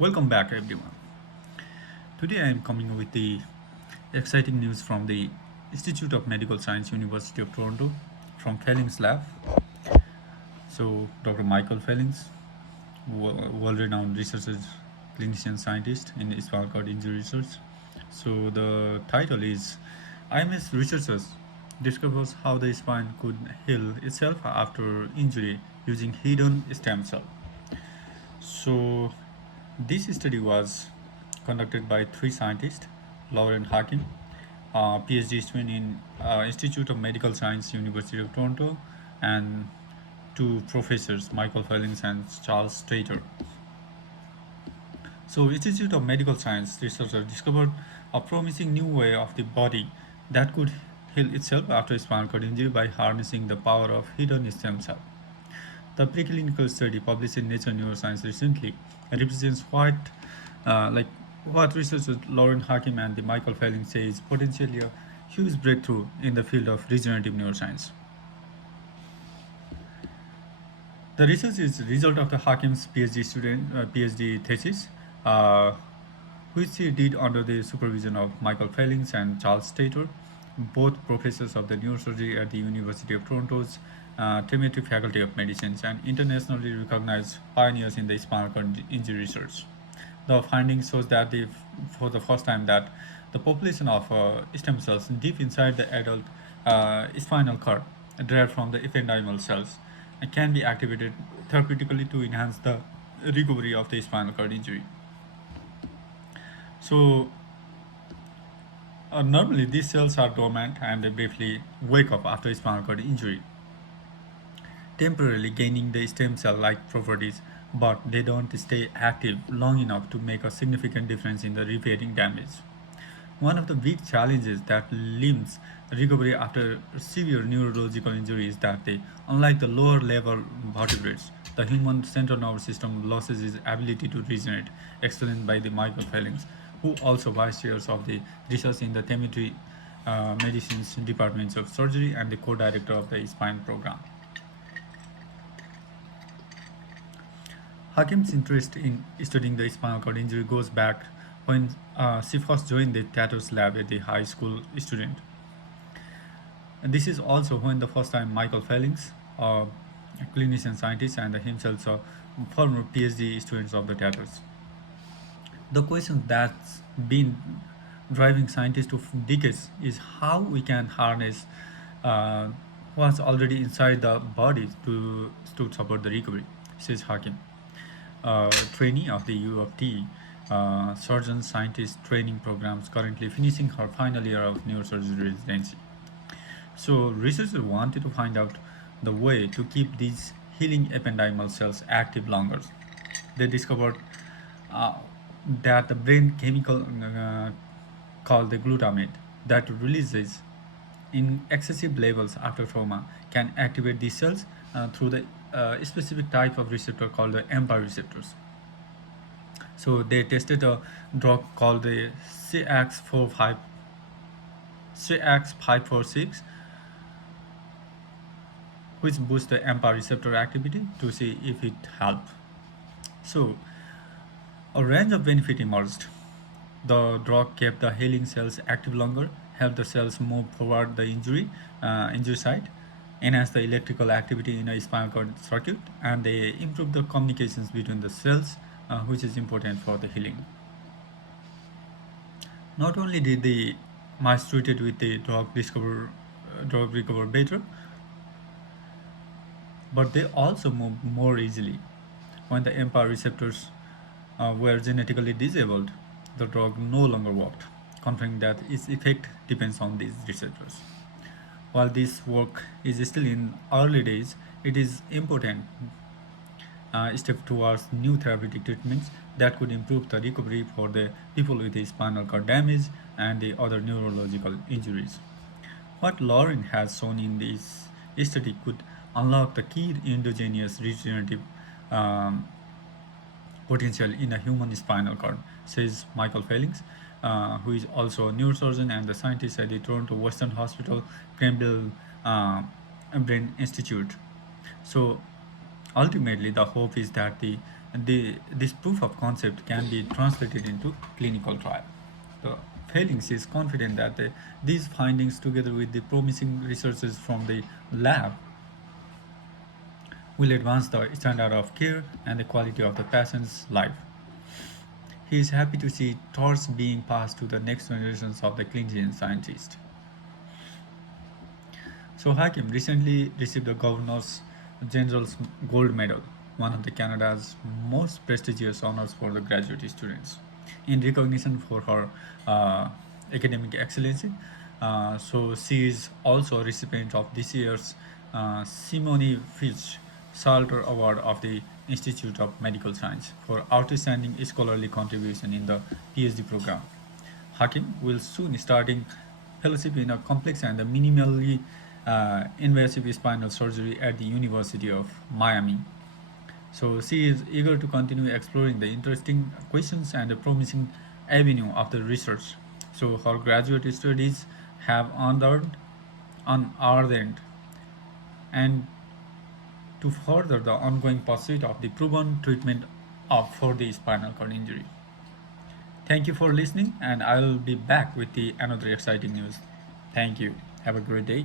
Welcome back, everyone. Today I am coming with the exciting news from the Institute of Medical Science, University of Toronto, from Fellings Lab. So, Dr. Michael Fellings, world-renowned researcher, clinician scientist in spinal cord injury research. So, the title is IMS researchers discovers how the spine could heal itself after injury using hidden stem cell. So, this study was conducted by three scientists, Lauren Hakim, PhD student in Institute of Medical Science, University of Toronto, and two professors, Michael Fellings and Charles Strater. So, Institute of Medical Science researchers discovered a promising new way of the body that could heal itself after spinal cord injury by harnessing the power of hidden stem cell. The preclinical study published in Nature Neuroscience recently represents like what researchers Lauren Hakim and the Michael Feiling say is potentially a huge breakthrough in the field of regenerative neuroscience. The research is the result of the Hakim's PhD thesis, uh, which he did under the supervision of Michael Fellings and Charles Tator, both professors of the neurosurgery at the University of Toronto's Thematic Faculty of Medicine and internationally recognized pioneers in the spinal cord injury research. The findings shows that for the first time that the population of stem cells deep inside the adult spinal cord, derived from the ependymal cells, can be activated therapeutically to enhance the recovery of the spinal cord injury. So, normally these cells are dormant and they briefly wake up after spinal cord injury, temporarily gaining the stem cell like properties, but they don't stay active long enough to make a significant difference in the repairing damage. One of the big challenges that limits recovery after severe neurological injury is that unlike the lower level vertebrates, the human central nervous system loses its ability to regenerate, explained by the Michael Fellings, who also vice chairs of the research in the Temetry Medicine's Departments of Surgery and the co-director of the spine program. Hakim's interest in studying the spinal cord injury goes back when she first joined the Tato's lab at the high school student. And this is also when the first time Michael Fellings, a clinician scientist and himself a former PhD students of the Tatos. The question that's been driving scientists to decades is how we can harness uh, what's already inside the body to support the recovery, says Hakim, trainee of the U of T surgeon scientist training programs, currently finishing her final year of neurosurgery residency. So, researchers wanted to find out the way to keep these healing ependymal cells active longer. They discovered uh, that the brain chemical called the glutamate that releases in excessive levels after trauma can activate these cells through the specific type of receptor called the AMPA receptors. So they tested a drug called the CX546, which boosts the AMPA receptor activity to see if it helps. So a range of benefit emerged. The drug kept the healing cells active longer, helped the cells move forward the injury site, enhanced the electrical activity in a spinal cord circuit, and they improved the communications between the cells, which is important for the healing. Not only did the mice treated with the drug recover better, but they also move more easily. When the AMPA receptors were genetically disabled, the drug no longer worked, confirming that its effect depends on these receptors. While this work is still in early days, it is important step towards new therapeutic treatments that could improve the recovery for the people with the spinal cord damage and the other neurological injuries. What Lauren has shown in this study could unlock the key endogenous regenerative um, potential in a human spinal cord, says Michael Fellings, who is also a neurosurgeon and the scientist at the Toronto Western Hospital Campbell Brain Institute. So ultimately, the hope is that the And this proof of concept can be translated into clinical trial. The Failings is confident that these findings, together with the promising researches from the lab, will advance the standard of care and the quality of the patient's life. He is happy to see torch being passed to the next generations of the clinician scientists. So Hakim recently received the Governor's General's Gold Medal, one of the Canada's most prestigious honors for the graduate students, in recognition for her uh, academic excellence. So she is also a recipient of this year's Simone Fitch Salter Award of the Institute of Medical Science for outstanding scholarly contribution in the PhD program. Hakim will soon starting fellowship in a complex and a minimally invasive spinal surgery at the University of Miami. So she is eager to continue exploring the interesting questions and the promising avenue of the research. So her graduate studies have unearthed and to further the ongoing pursuit of the proven treatment for the spinal cord injury. Thank you for listening, and I'll be back with the another exciting news. Thank you. Have a great day.